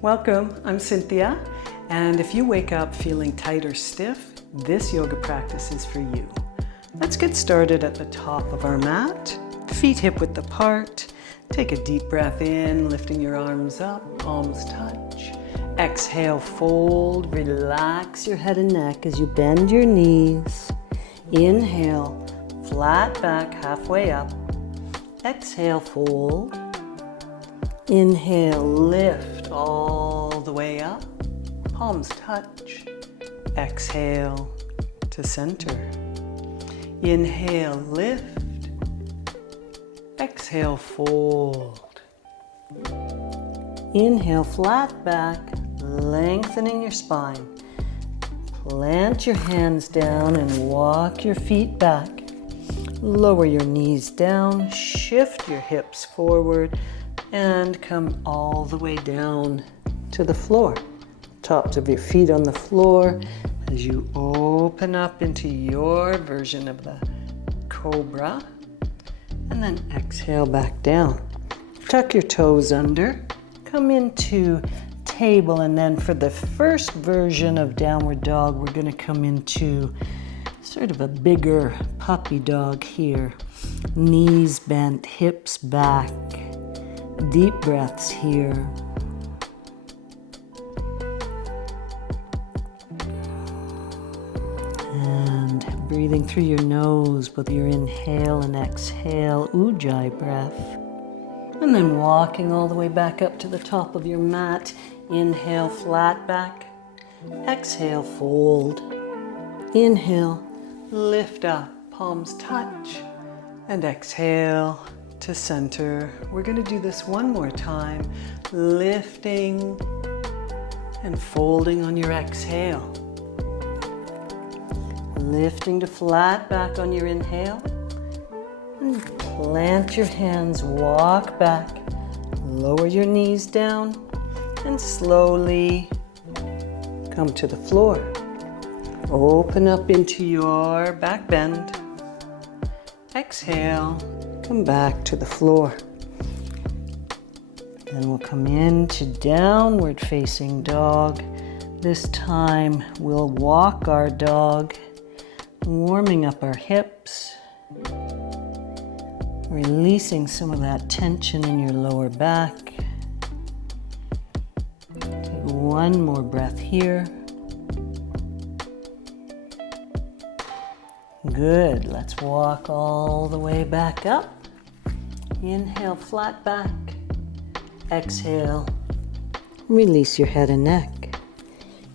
Welcome, I'm Cynthia, and if you wake up feeling tight or stiff, this yoga practice is for you. Let's get started at the top of our mat, feet hip-width apart. Take a deep breath in, lifting your arms up, palms touch. Exhale, fold, relax your head and neck as you bend your knees. Inhale, flat back, halfway up. Exhale, fold. Inhale, lift all the way up. Palms touch. Exhale to center. Inhale, lift. Exhale, fold. Inhale, flat back, lengthening your spine. Plant your hands down and walk your feet back. Lower your knees down, shift your hips forward, and come all the way down to the floor. Tops of your feet on the floor as you open up into your version of the cobra. And then exhale back down. Tuck your toes under. Come into table, and then for the first version of downward dog, we're going to come into sort of a bigger puppy dog here. Knees bent, hips back. Deep breaths here. And breathing through your nose with your inhale and exhale, Ujjayi breath. And then walking all the way back up to the top of your mat. Inhale, flat back. Exhale, fold. Inhale, lift up, palms touch. And exhale to center. We're going to do this one more time, lifting and folding on your exhale. Lifting to flat back on your inhale. And plant your hands, walk back, lower your knees down, and slowly come to the floor. Open up into your back bend. Exhale, come back to the floor. Then we'll come into downward facing dog. This time we'll walk our dog, warming up our hips, releasing some of that tension in your lower back. Take one more breath here. Good. Let's walk all the way back up. Inhale, flat back. Exhale, release your head and neck.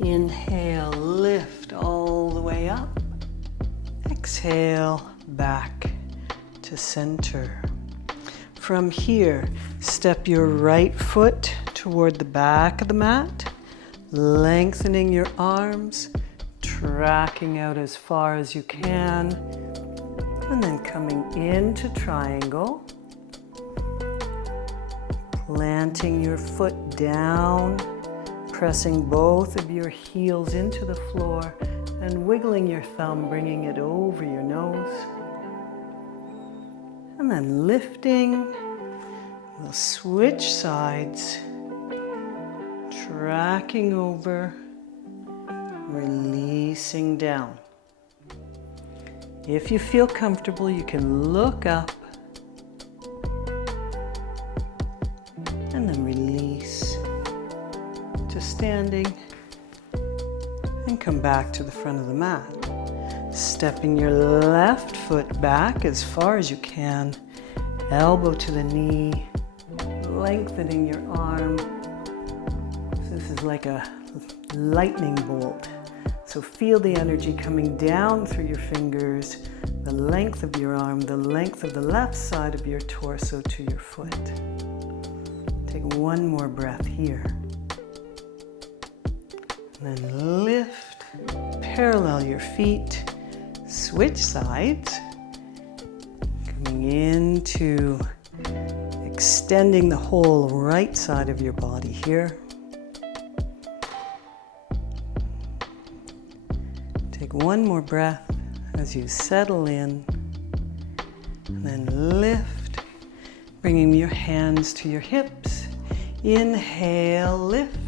Inhale, lift all the way up. Exhale, back to center. From here, step your right foot toward the back of the mat, lengthening your arms, tracking out as far as you can, and then coming into triangle, planting your foot down, pressing both of your heels into the floor, and wiggling your thumb, bringing it over your nose. And then lifting, we'll switch sides, tracking over, releasing down. If you feel comfortable, you can look up and then release to standing and come back to the front of the mat. Stepping your left foot back as far as you can, elbow to the knee, lengthening your arm. This is like a lightning bolt. So feel the energy coming down through your fingers, the length of your arm, the length of the left side of your torso to your foot. Take one more breath here. And then lift, parallel your feet, switch sides, coming into extending the whole right side of your body here. Take one more breath as you settle in, and then lift, bringing your hands to your hips. Inhale, lift.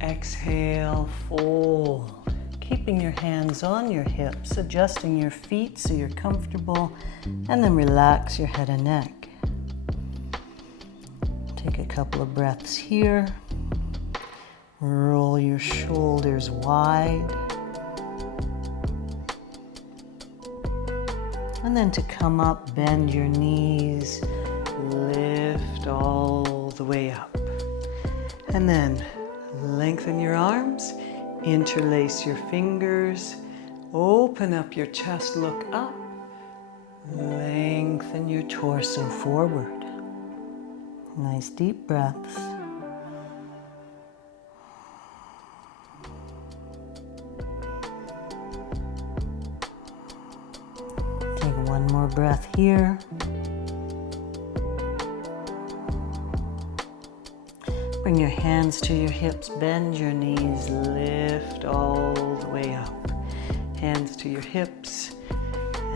Exhale, fold. Keeping your hands on your hips, adjusting your feet so you're comfortable, and then relax your head and neck. Take a couple of breaths here. Roll your shoulders wide. And then to come up, bend your knees, lift all the way up. And then lengthen your arms, interlace your fingers, open up your chest, look up, lengthen your torso forward. Nice deep breaths. Take one more breath here. Bring your hands to your hips, bend your knees, lift all the way up. Hands to your hips,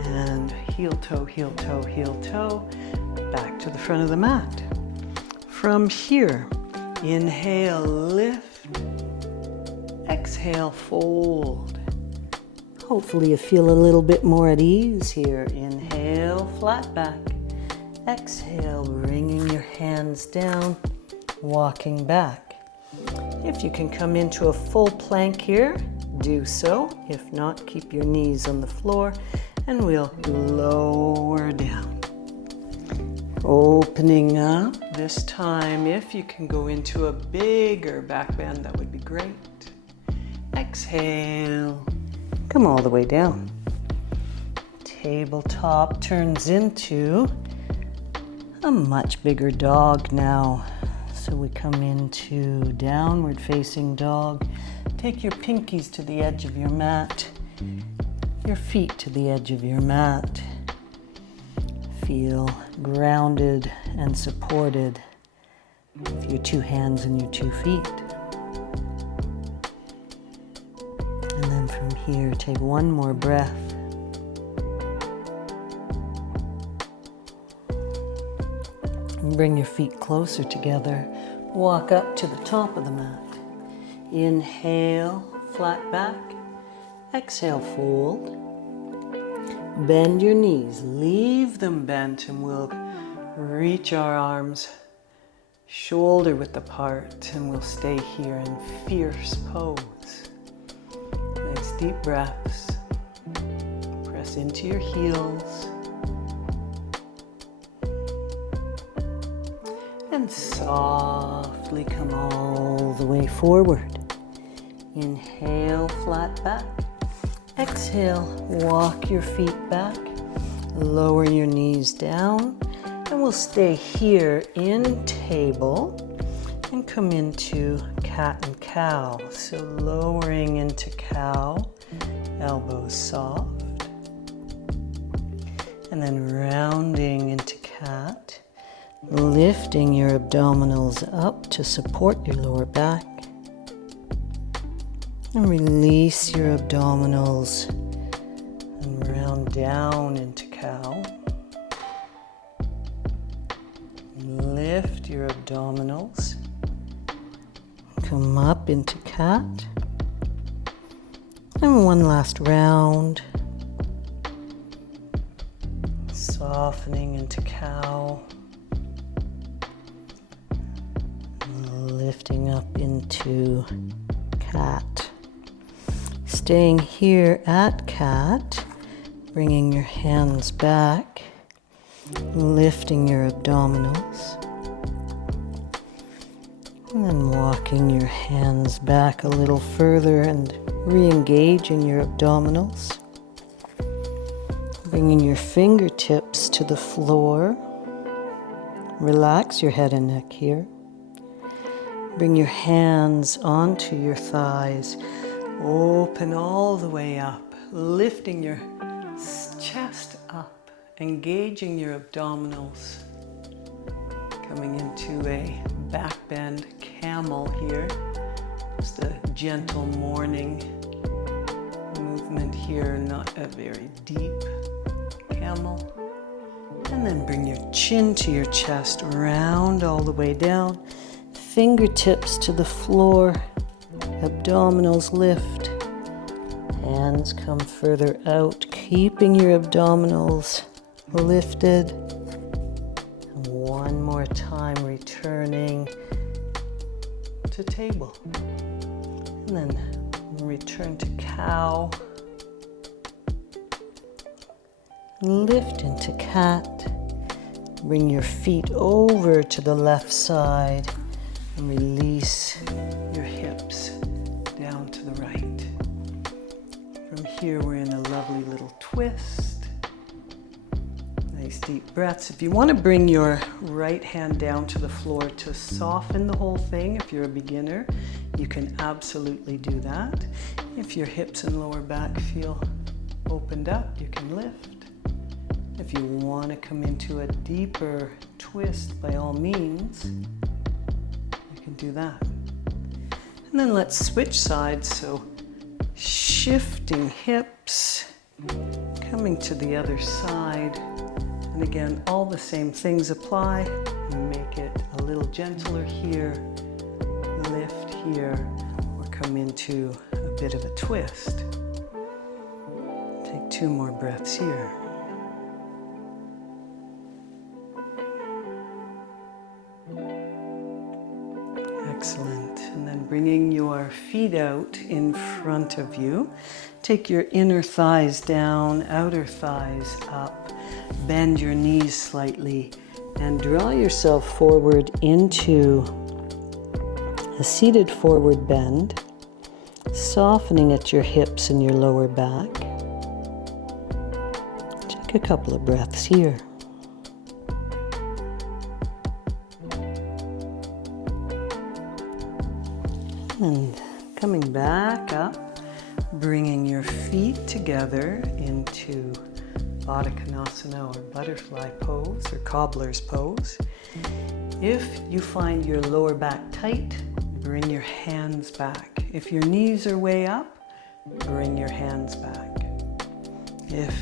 and heel toe, heel toe, heel toe, back to the front of the mat. From here, inhale, lift, exhale, fold. Hopefully you feel a little bit more at ease here. Inhale, flat back. Exhale, bringing your hands down, walking back. If you can come into a full plank here, do so. If not, keep your knees on the floor and we'll lower down. Opening up. This time, if you can go into a bigger back bend, that would be great. Exhale. Come all the way down. Tabletop turns into a much bigger dog now. So we come into downward facing dog. Take your pinkies to the edge of your mat, your feet to the edge of your mat. Feel grounded and supported with your two hands and your 2 feet. And then from here, take one more breath. And bring your feet closer together. Walk up to the top of the mat. Inhale, flat back. Exhale, fold. Bend your knees, leave them bent, and we'll reach our arms shoulder width apart, and we'll stay here in fierce pose. Nice deep breaths. Press into your heels. And softly come all the way forward. Inhale, flat back. Exhale, walk your feet back. Lower your knees down. And we'll stay here in table and come into cat and cow. So lowering into cow, elbows soft. And then rounding into cat. Lifting your abdominals up to support your lower back. And release your abdominals and round down into cow. Lift your abdominals. Come up into cat. And one last round. Softening into cow. Lifting up into cat. Staying here at cat, bringing your hands back, lifting your abdominals, and then walking your hands back a little further and re-engaging your abdominals. Bringing your fingertips to the floor. Relax your head and neck here. Bring your hands onto your thighs. Open all the way up, lifting your chest up, engaging your abdominals. Coming into a back bend camel here. Just a gentle morning movement here, not a very deep camel. And then bring your chin to your chest, round all the way down. fingertips to the floor, abdominals lift, hands come further out, keeping your abdominals lifted. And one more time, returning to table. And then return to cow. Lift into cat. Bring your feet over to the left side and release your hips down to the right. From here, we're in a lovely little twist. Nice deep breaths. If you want to bring your right hand down to the floor to soften the whole thing, if you're a beginner, you can absolutely do that. If your hips and lower back feel opened up, you can lift. If you want to come into a deeper twist, by all means, you can do that. And then let's switch sides. So shifting hips, coming to the other side. And again, all the same things apply. Make it a little gentler here, lift here, or come into a bit of a twist. Take 2 more breaths here. Excellent. And then bringing your feet out in front of you. Take your inner thighs down, outer thighs up. Bend your knees slightly and draw yourself forward into a seated forward bend, softening at your hips and your lower back. Take a couple of breaths here. And coming back up, bringing your feet together into Baddha Konasana, or butterfly pose, or cobbler's pose. If you find your lower back tight, bring your hands back. If your knees are way up, bring your hands back. If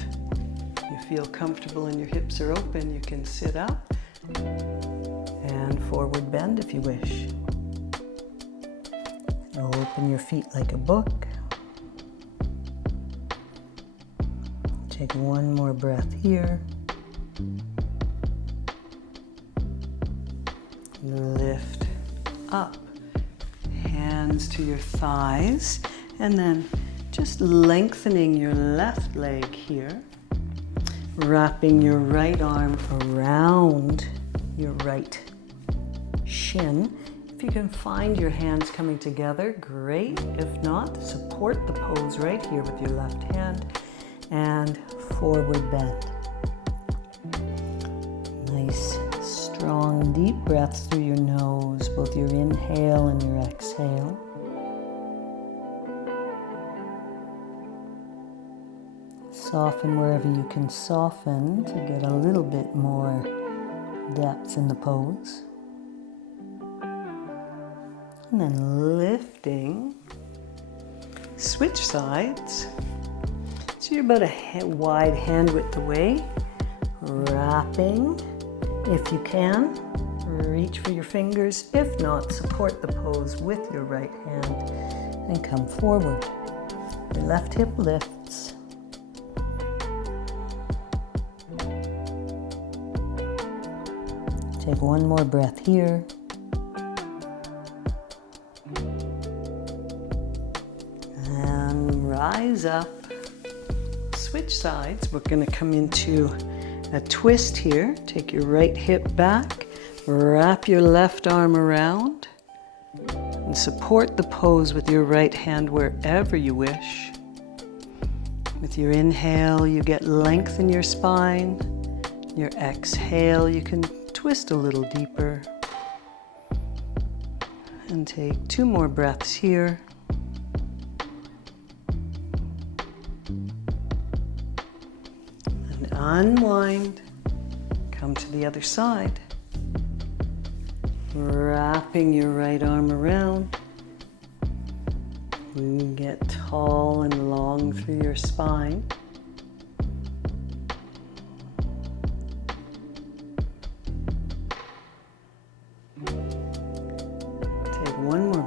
you feel comfortable and your hips are open, you can sit up and forward bend if you wish. Open your feet like a book. Take one more breath here. Lift up. Hands to your thighs. And then just lengthening your left leg here. Wrapping your right arm around your right shin. If you can find your hands coming together, great. If not, support the pose right here with your left hand and forward bend. Nice, strong, deep breaths through your nose, both your inhale and your exhale. Soften wherever you can soften to get a little bit more depth in the pose. And then lifting, switch sides. So you're about a wide hand width away. Wrapping, if you can, reach for your fingers. If not, support the pose with your right hand and come forward. Your left hip lifts. Take one more breath here. Rise up, switch sides. We're going to come into a twist here. Take your right hip back, wrap your left arm around, and support the pose with your right hand wherever you wish. With your inhale, you get length in your spine. Your exhale, you can twist a little deeper. And take 2 more breaths here. Unwind, come to the other side, wrapping your right arm around. You get tall and long through your spine.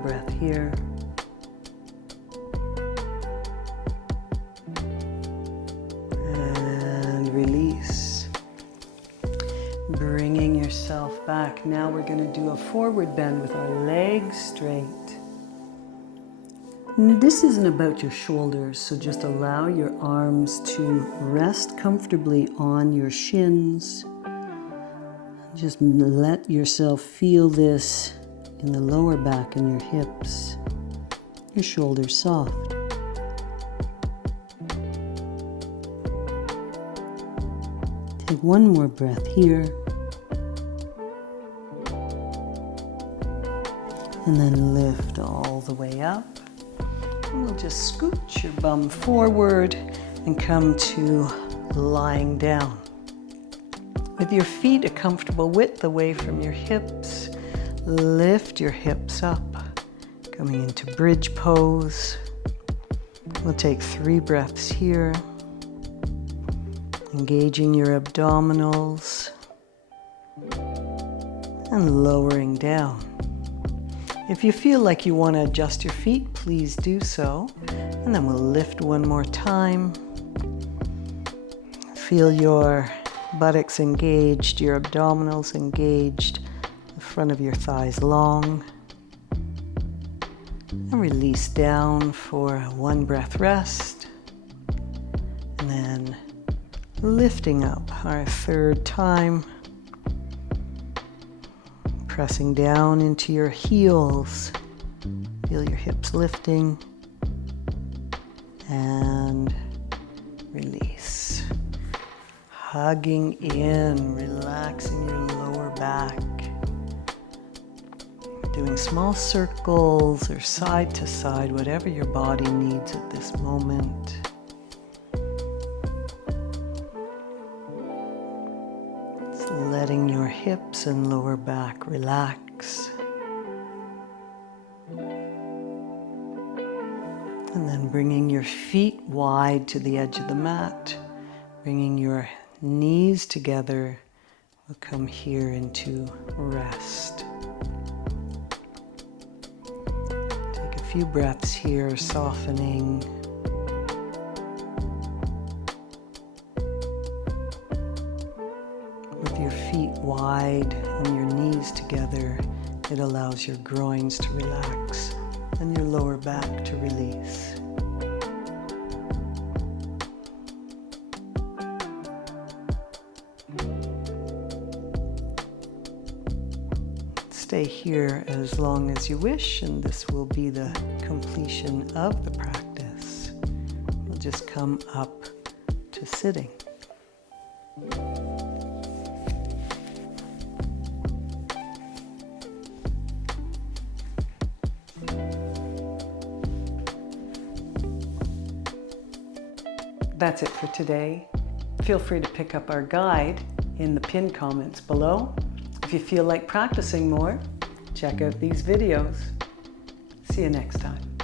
breath here. And release. Bringing yourself back. Now we're going to do a forward bend with our legs straight. This isn't about your shoulders, so just allow your arms to rest comfortably on your shins. Just let yourself feel this in the lower back and your hips. Your shoulders soft. Take one more breath here. And then lift all the way up. And we'll just scooch your bum forward and come to lying down. With your feet a comfortable width away from your hips, lift your hips up, coming into bridge pose. We'll take 3 breaths here, engaging your abdominals and lowering down. If you feel like you want to adjust your feet, please do so. And then we'll lift one more time. Feel your buttocks engaged, your abdominals engaged, the front of your thighs long. And release down for a 1 breath rest. And then lifting up our 3rd time. Pressing down into your heels. Feel your hips lifting. And release. Hugging in, relaxing your lower back. Doing small circles or side to side, whatever your body needs at this moment. Letting your hips and lower back relax. And then bringing your feet wide to the edge of the mat. Bringing your knees together. We'll come here into rest. Take a few breaths here, softening. Your feet wide and your knees together, it allows your groins to relax and your lower back to release. Stay here as long as you wish, and this will be the completion of the practice. We'll just come up to sitting. That's it for today. Feel free to pick up our guide in the pinned comments below. If you feel like practicing more, check out these videos. See you next time.